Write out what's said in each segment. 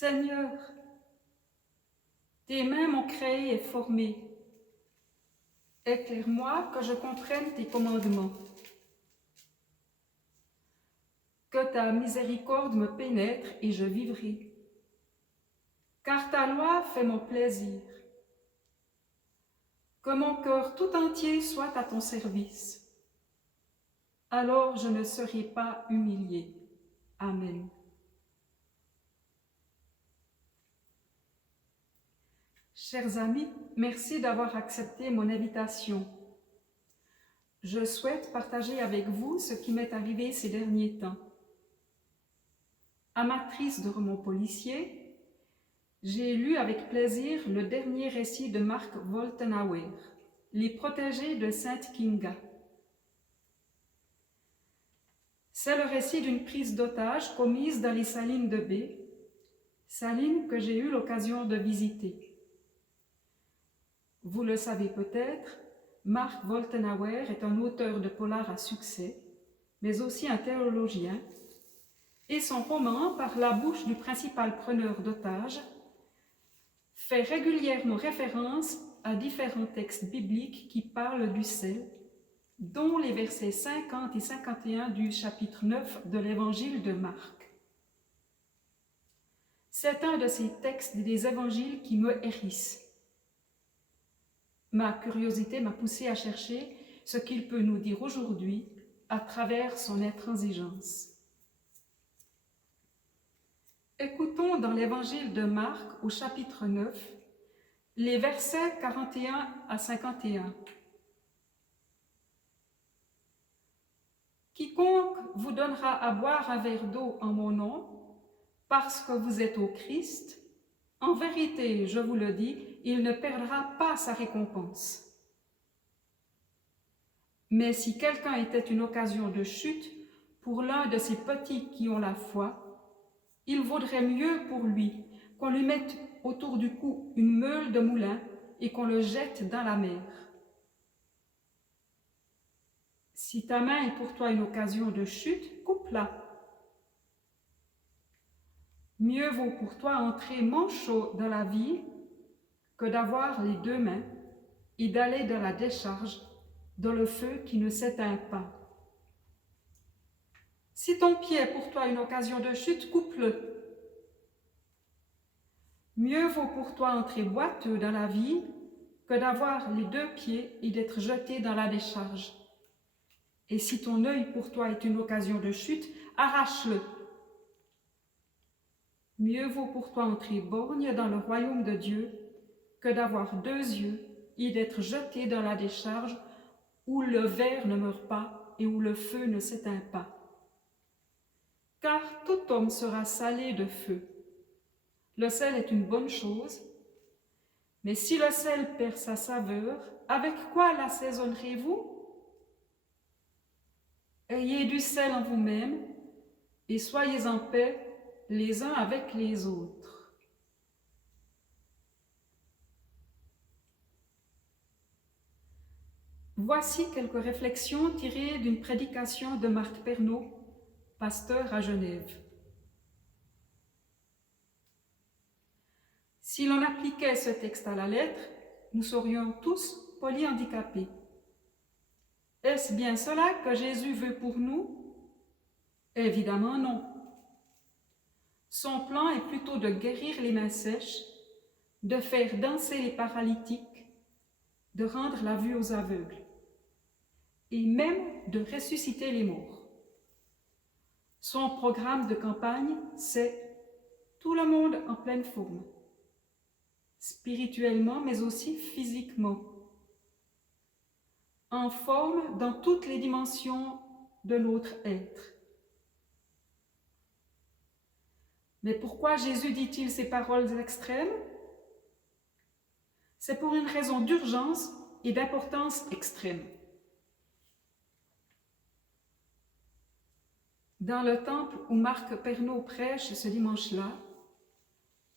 Seigneur, tes mains m'ont créé et formé. Éclaire-moi que je comprenne tes commandements. Que ta miséricorde me pénètre et je vivrai. Car ta loi fait mon plaisir. Que mon cœur tout entier soit à ton service. Alors je ne serai pas humilié. Amen. Chers amis, merci d'avoir accepté mon invitation. Je souhaite partager avec vous ce qui m'est arrivé ces derniers temps. Amatrice de romans policiers, j'ai lu avec plaisir le dernier récit de Mark Woltenhauer, Les protégés de Sainte Kinga. C'est le récit d'une prise d'otage commise dans les salines de B, salines que j'ai eu l'occasion de visiter. Vous le savez peut-être, Mark Woltenhauer est un auteur de polar à succès, mais aussi un théologien, et son roman, par la bouche du principal preneur d'otages, fait régulièrement référence à différents textes bibliques qui parlent du sel, dont les versets 50 et 51 du chapitre 9 de l'évangile de Marc. C'est un de ces textes des évangiles qui me hérisse. Ma curiosité m'a poussé à chercher ce qu'il peut nous dire aujourd'hui à travers son intransigeance. Écoutons dans l'évangile de Marc au chapitre 9 les versets 41 à 51. Quiconque vous donnera à boire un verre d'eau en mon nom, parce que vous êtes au Christ, en vérité, je vous le dis, il ne perdra pas sa récompense. Mais si quelqu'un était une occasion de chute pour l'un de ces petits qui ont la foi, il vaudrait mieux pour lui qu'on lui mette autour du cou une meule de moulin et qu'on le jette dans la mer. Si ta main est pour toi une occasion de chute, coupe-la. Mieux vaut pour toi entrer manchot dans la vie que d'avoir les deux mains et d'aller dans la décharge, dans le feu qui ne s'éteint pas. Si ton pied est pour toi une occasion de chute, coupe-le. Mieux vaut pour toi entrer boiteux dans la vie que d'avoir les deux pieds et d'être jeté dans la décharge. Et si ton œil pour toi est une occasion de chute, arrache-le. Mieux vaut pour toi entrer borgne dans le royaume de Dieu que d'avoir deux yeux et d'être jeté dans la décharge où le ver ne meurt pas et où le feu ne s'éteint pas. Car tout homme sera salé de feu. Le sel est une bonne chose, mais si le sel perd sa saveur, avec quoi l'assaisonnerez-vous? Ayez du sel en vous-même et soyez en paix les uns avec les autres. Voici quelques réflexions tirées d'une prédication de Marc Pernaut, pasteur à Genève. Si l'on appliquait ce texte à la lettre, nous serions tous polyhandicapés. Est-ce bien cela que Jésus veut pour nous? Évidemment non. Son plan est plutôt de guérir les mains sèches, de faire danser les paralytiques, de rendre la vue aux aveugles, et même de ressusciter les morts. Son programme de campagne, c'est tout le monde en pleine forme, spirituellement mais aussi physiquement, en forme dans toutes les dimensions de notre être. Mais pourquoi Jésus dit-il ces paroles extrêmes? C'est pour une raison d'urgence et d'importance extrême. Dans le temple où Marc Pernaut prêche ce dimanche-là,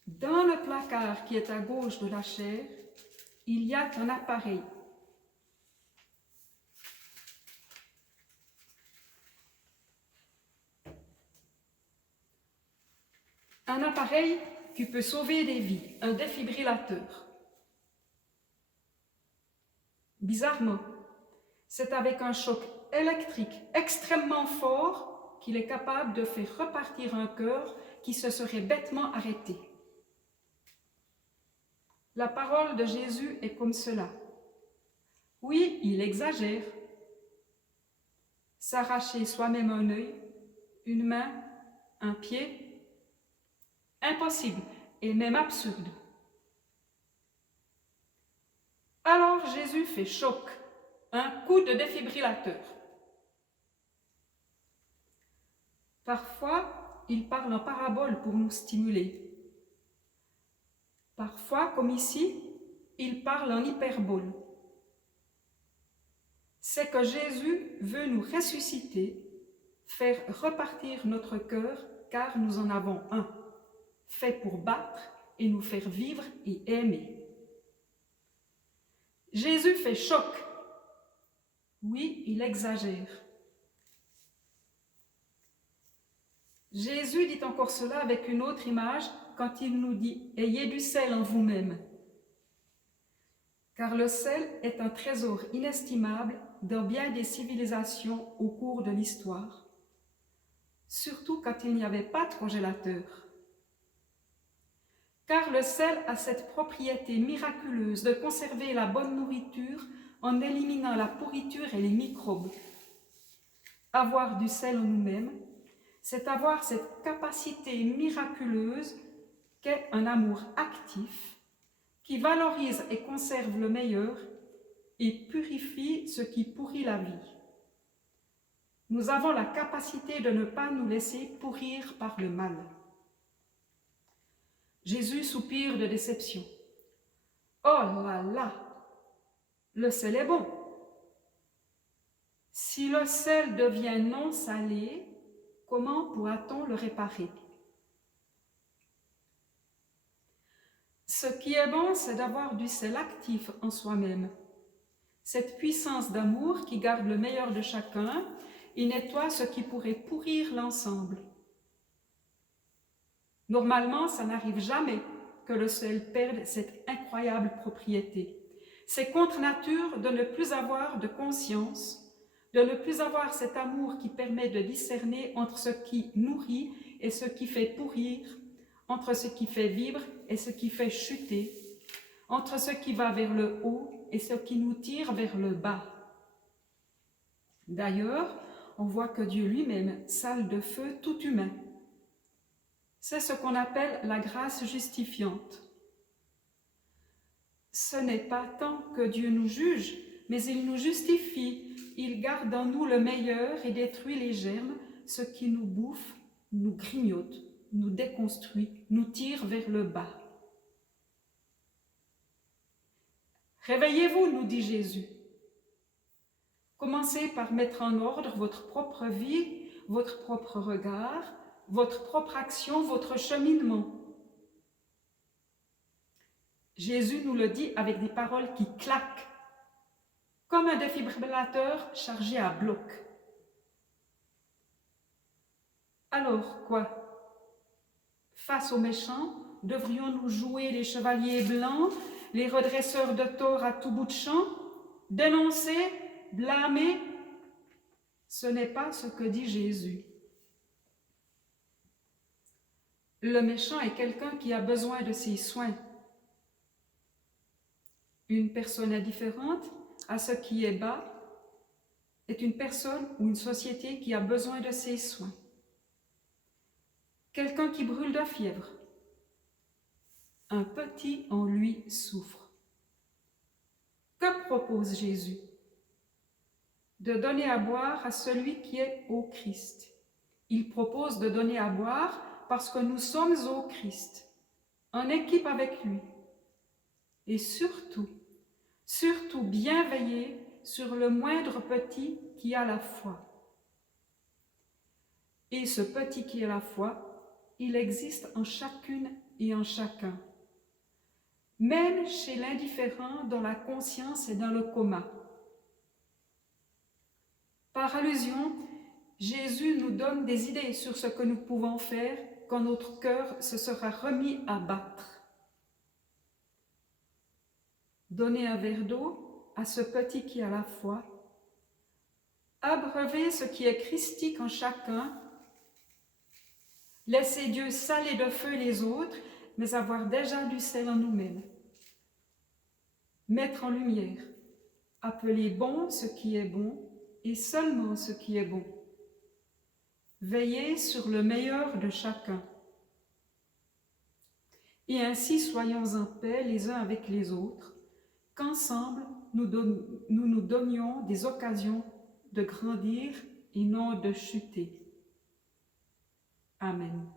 dans le placard qui est à gauche de la chaire, il y a un appareil. Un appareil qui peut sauver des vies, un défibrillateur. Bizarrement, c'est avec un choc électrique extrêmement fort qu'il est capable de faire repartir un cœur qui se serait bêtement arrêté. La parole de Jésus est comme cela. Oui, il exagère. S'arracher soi-même un œil, une main, un pied, impossible et même absurde. Alors Jésus fait choc, un coup de défibrillateur. Parfois, il parle en parabole pour nous stimuler. Parfois, comme ici, il parle en hyperbole. C'est que Jésus veut nous ressusciter, faire repartir notre cœur, car nous en avons un, fait pour battre et nous faire vivre et aimer. Jésus fait choc. Oui, il exagère. Jésus dit encore cela avec une autre image quand il nous dit « Ayez du sel en vous-même ». Car le sel est un trésor inestimable dans bien des civilisations au cours de l'histoire, surtout quand il n'y avait pas de congélateur. Car le sel a cette propriété miraculeuse de conserver la bonne nourriture en éliminant la pourriture et les microbes. Avoir du sel en nous-mêmes, c'est avoir cette capacité miraculeuse qu'est un amour actif qui valorise et conserve le meilleur et purifie ce qui pourrit la vie. Nous avons la capacité de ne pas nous laisser pourrir par le mal. Jésus soupire de déception. Oh là là, le sel est bon. Si le sel devient non salé, comment pourra-t-on le réparer? Ce qui est bon, c'est d'avoir du sel actif en soi-même. Cette puissance d'amour qui garde le meilleur de chacun et nettoie ce qui pourrait pourrir l'ensemble. Normalement, ça n'arrive jamais que le sel perde cette incroyable propriété. C'est contre nature de ne plus avoir de conscience, de ne plus avoir cet amour qui permet de discerner entre ce qui nourrit et ce qui fait pourrir, entre ce qui fait vivre et ce qui fait chuter, entre ce qui va vers le haut et ce qui nous tire vers le bas. D'ailleurs, on voit que Dieu lui-même sale de feu tout humain. C'est ce qu'on appelle la grâce justifiante. Ce n'est pas tant que Dieu nous juge, mais il nous justifie. Il garde en nous le meilleur et détruit les germes, ce qui nous bouffe, nous grignote, nous déconstruit, nous tire vers le bas. Réveillez-vous, nous dit Jésus. Commencez par mettre en ordre votre propre vie, votre propre regard, votre propre action, votre cheminement. Jésus nous le dit avec des paroles qui claquent, comme un défibrillateur chargé à bloc. Alors quoi? Face aux méchants, devrions-nous jouer les chevaliers blancs, les redresseurs de tort à tout bout de champ, dénoncer, blâmer? Ce n'est pas ce que dit Jésus. Le méchant est quelqu'un qui a besoin de ses soins. Une personne indifférente à ce qui est bas est une personne ou une société qui a besoin de ses soins. Quelqu'un qui brûle de fièvre. Un petit en lui souffre. Que propose Jésus? De donner à boire à celui qui est au Christ. Il propose de donner à boire parce que nous sommes au Christ, en équipe avec lui. Et surtout bien veiller sur le moindre petit qui a la foi. Et ce petit qui a la foi, il existe en chacune et en chacun. Même chez l'indifférent dont la conscience est dans le coma. Par allusion, Jésus nous donne des idées sur ce que nous pouvons faire quand notre cœur se sera remis à battre. Donnez un verre d'eau à ce petit qui a la foi. Abreuvez ce qui est christique en chacun. Laissez Dieu saler de feu les autres, mais avoir déjà du sel en nous-mêmes. Mettre en lumière, appeler bon ce qui est bon et seulement ce qui est bon. Veiller sur le meilleur de chacun. Et ainsi soyons en paix les uns avec les autres, qu'ensemble nous nous donnions des occasions de grandir et non de chuter. Amen.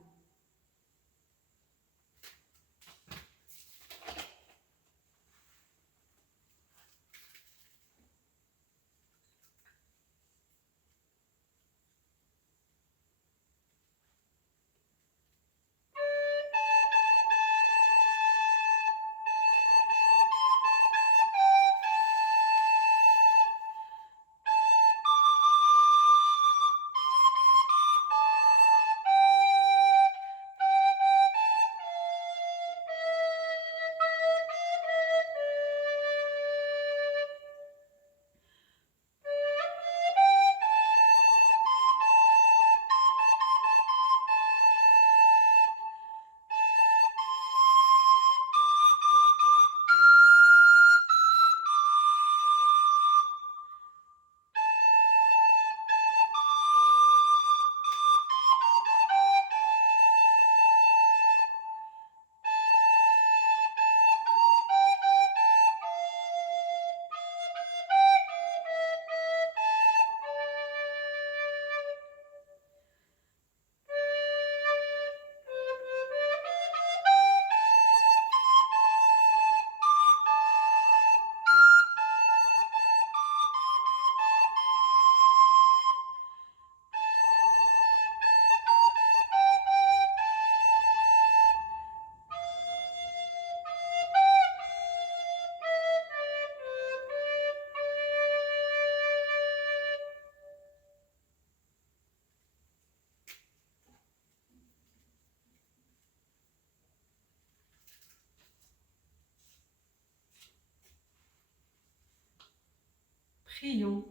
Prions.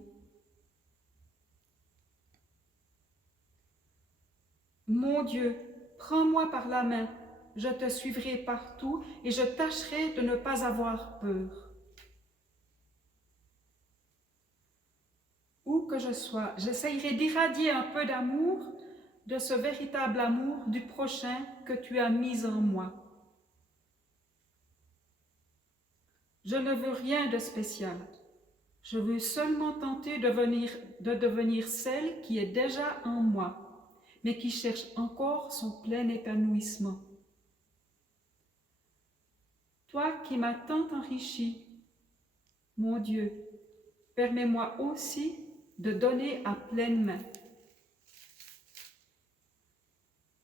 Mon Dieu, prends-moi par la main, je te suivrai partout et je tâcherai de ne pas avoir peur. Où que je sois, j'essayerai d'irradier un peu d'amour, de ce véritable amour du prochain que tu as mis en moi. Je ne veux rien de spécial. Je veux seulement tenter de devenir celle qui est déjà en moi, mais qui cherche encore son plein épanouissement. Toi qui m'as tant enrichi, mon Dieu, permets-moi aussi de donner à pleine main.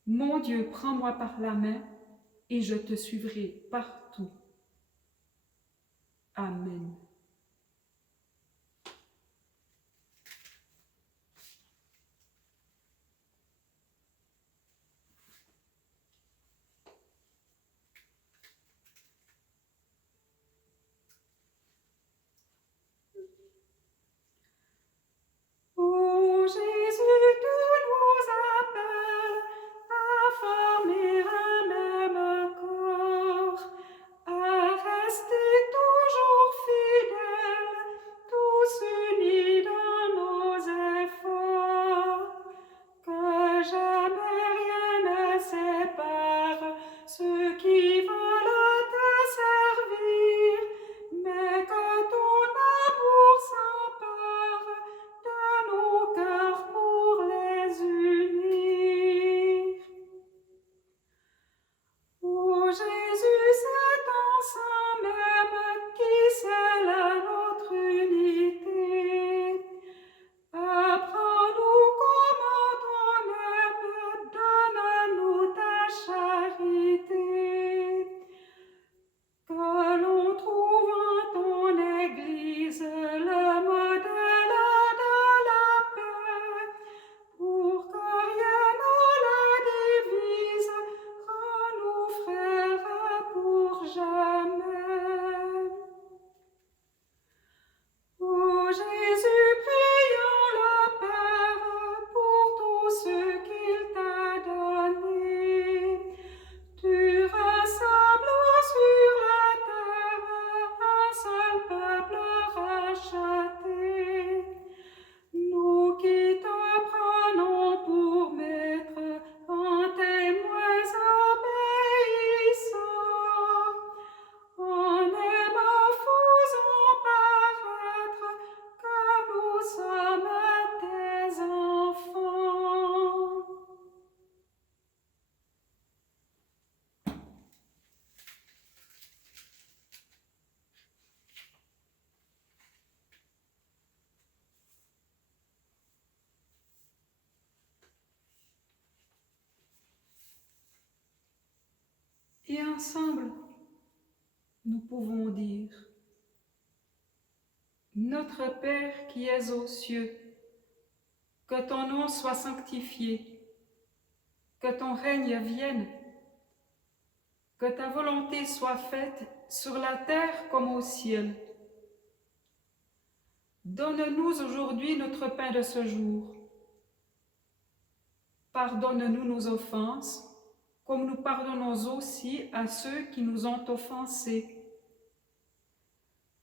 Mon Dieu, prends-moi par la main et je te suivrai partout. Amen. Ô Jésus, tu nous appelles à former un même corps, à rester toujours fidèles Et ensemble, nous pouvons dire: Notre Père qui es aux cieux, que ton nom soit sanctifié, que ton règne vienne, que ta volonté soit faite sur la terre comme au ciel. Donne-nous aujourd'hui notre pain de ce jour. Pardonne-nous nos offenses, comme nous pardonnons aussi à ceux qui nous ont offensés.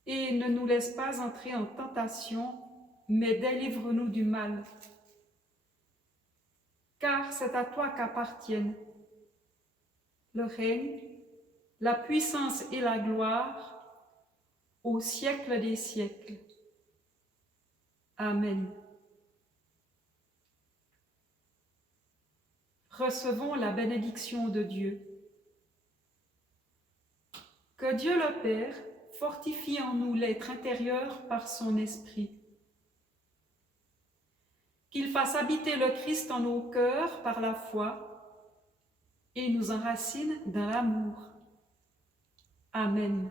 Et ne nous laisse pas entrer en tentation, mais délivre-nous du mal. Car c'est à toi qu'appartiennent le règne, la puissance et la gloire, au siècle des siècles. Amen. Recevons la bénédiction de Dieu. Que Dieu le Père fortifie en nous l'être intérieur par son esprit. Qu'il fasse habiter le Christ en nos cœurs par la foi et nous enracine dans l'amour. Amen.